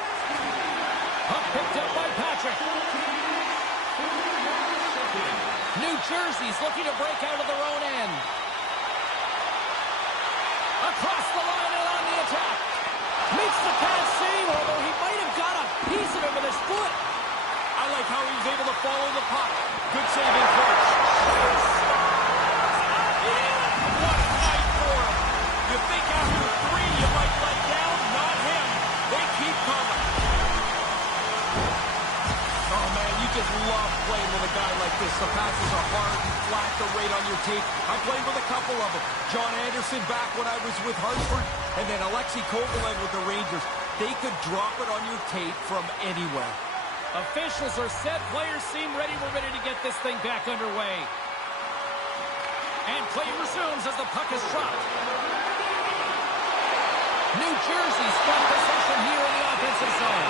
Puck picked up by Patrick. New Jersey's looking to break out of their own end. Across the line and on the attack. Makes the pass save, although he might have got a piece of it with his foot. I like how he was able to follow the puck. Good saving coach. What a night for him. You think after three you might let down? Not him. They keep coming. Oh, man, you just love playing with a guy like this. The passes are hard and flat. They're right on your tape. I played with a couple of them. John Anderson back when I was with Hartford, and then Alexei Kovalev with the Rangers. They could drop it on your tape from anywhere. Officials are set. Players seem ready. We're ready to get this thing back underway. And play resumes as the puck is dropped. New Jersey's got possession here in the offensive zone.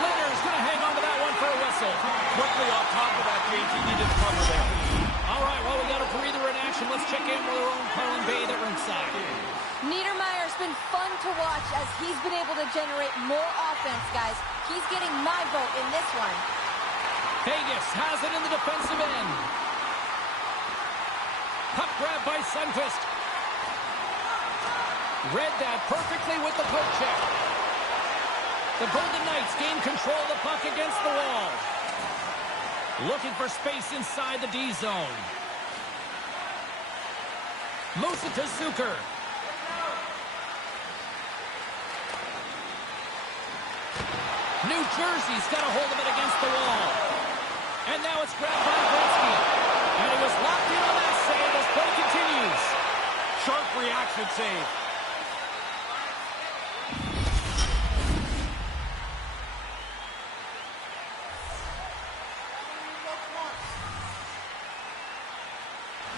Leonard's going to hang on to that one for a whistle. Quickly on top of that, James, he needed to cover there. All right, well, we got a breather in action. Let's check in with our own Carlin Bay at ringside. Niedermayer's been fun to watch as he's been able to generate more offense, guys. He's getting my vote in this one. Vegas has it in the defensive end. Puck grab by Sundqvist. Read that perfectly with the poke check. The Golden Knights gain control of the puck against the wall. Looking for space inside the D zone. Moves it to Zucker. New Jersey's got a hold of it against the wall. And now it's grabbed by Gretzky. And he was locked in on that save as play continues. Sharp reaction save.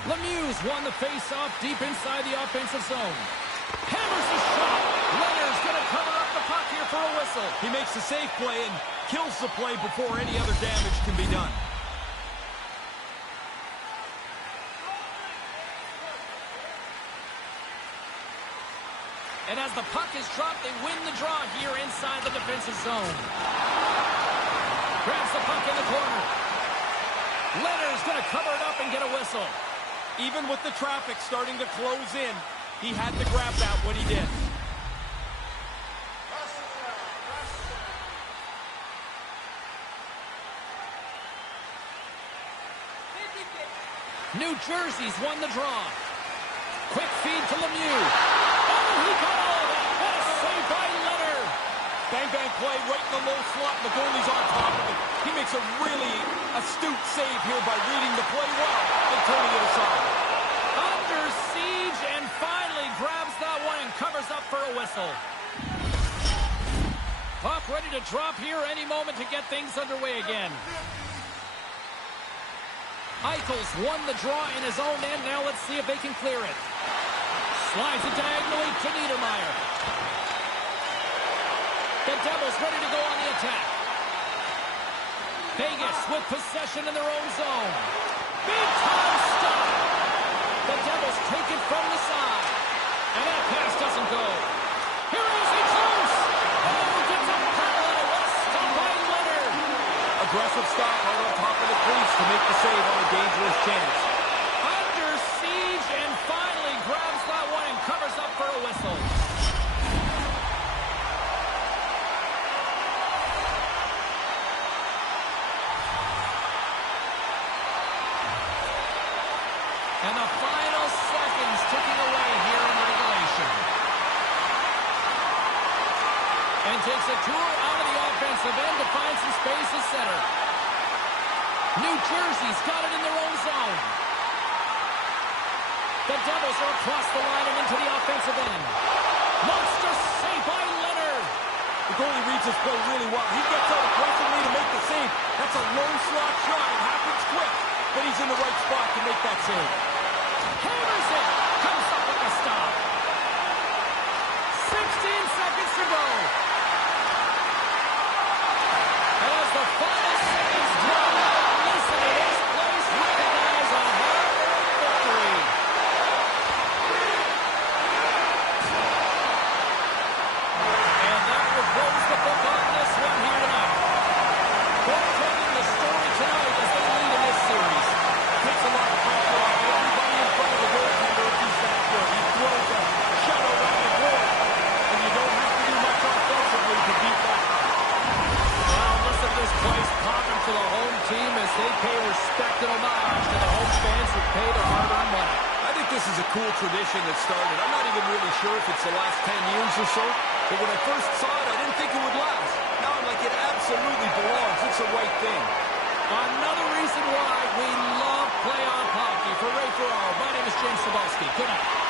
Lemieux's won the face-off deep inside the offensive zone. Hammers the shot. Leonard's going to cover up the puck here for a whistle. He makes the safe play and kills the play before any other damage can be done. And as the puck is dropped, they win the draw here inside the defensive zone. Grabs the puck in the corner. Leonard's going to cover it up and get a whistle. Even with the traffic starting to close in, he had to grab that when he did. New Jersey's won the draw. Quick feed to Lemieux. Oh, he got all of it. What a save by Leonard. Bang play right in the low slot. The goalie's on top of it. He makes a really astute save here by reading the play well and turning it aside. Under siege and finally grabs that one and covers up for a whistle. Puck ready to drop here any moment to get things underway again. Eichel's won the draw in his own end. Now let's see if they can clear it. Slides it diagonally to Niedermeyer. The Devils ready to go on the attack. Vegas with possession in their own zone. Big time stop. The Devils take it from the side. And that pass doesn't go. Here it is, it's loose. Oh, gets a paddle and a stop by Leonard. Aggressive stop right on top of the crease to make the save on a dangerous chance. Under siege and finally grabs that one and covers up for a whistle. And the final seconds ticking away here in regulation. And takes a tour out of the offensive end to find some space at center. New Jersey's got it in their own zone. The Devils are across the line and into the offensive end. Monster save by Leonard. The goalie reads his play really well. He gets out aggressively to make the save. That's a low slot shot. It happens quick, but he's in the right spot to make that save. Hammers it. Comes up with a stop. 16 seconds to go. As the final seconds draw out, listen to this place recognize a hard-earned victory. And that will close the book on this one here tonight. Goaltending the story tonight as they lead in this series. Takes a lot of pressure off everybody in front of the goaltender if he's that good. He throws a shadow around the board, and you don't have to do much offensively to beat that. Well, listen to this place popping for the home team as they pay respect and homage to the home fans who pay their hard-earned money. I think this is a cool tradition that started. I'm not even really sure if it's the last 10 years or so, but when I first saw it, I didn't think it would last. Now I'm like, it absolutely belongs. It's the right thing. Another reason why we love playoff hockey. For Ray Ferraro, my name is James Cebulski. Good night.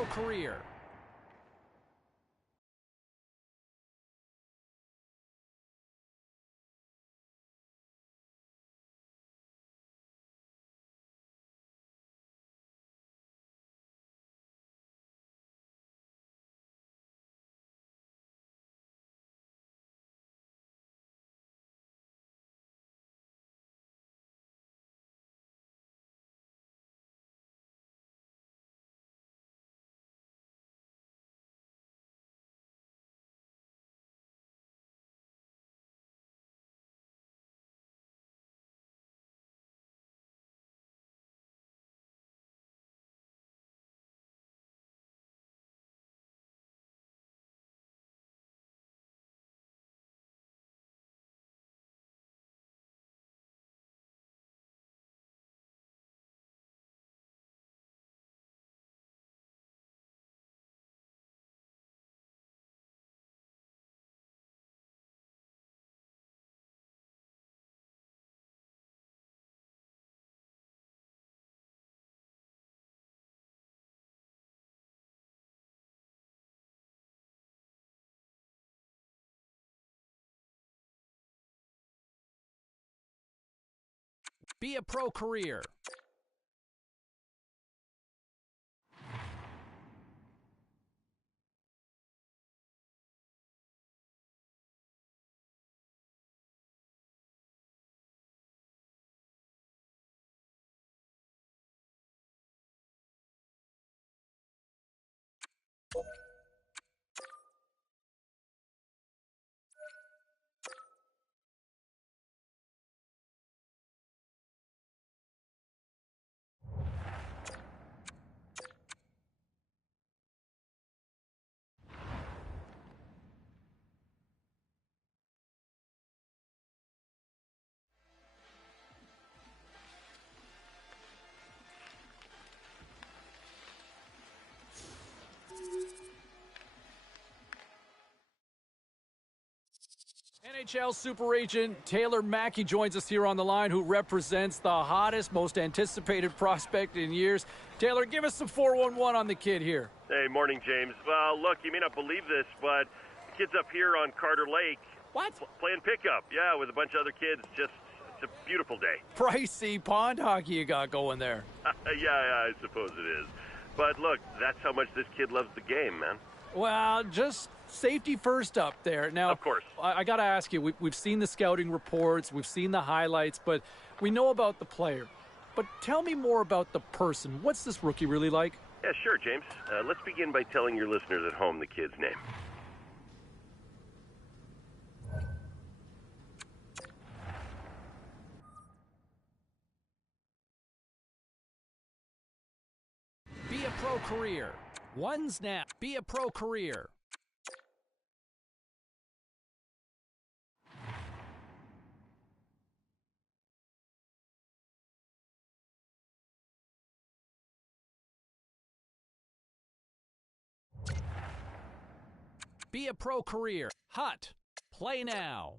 pro career. Be a pro career. NHL super agent Taylor Mackey joins us here on the line, who represents the hottest, most anticipated prospect in years. Taylor, give us some 411 on the kid here. Hey, morning, James. Well, look, you may not believe this, but the kid's up here on Carter Lake. What? Playing pickup, yeah, with a bunch of other kids. It's a beautiful day. Pricey pond hockey you got going there. yeah, I suppose it is. But look, that's how much this kid loves the game, man. Well, just safety first up there. Now, of course. I got to ask you, we've seen the scouting reports, we've seen the highlights, but we know about the player. But tell me more about the person. What's this rookie really like? Yeah, sure, James. Let's begin by telling your listeners at home the kid's name. Be a pro career. One snap. Be a pro career. Be a pro career. Hot. Play now.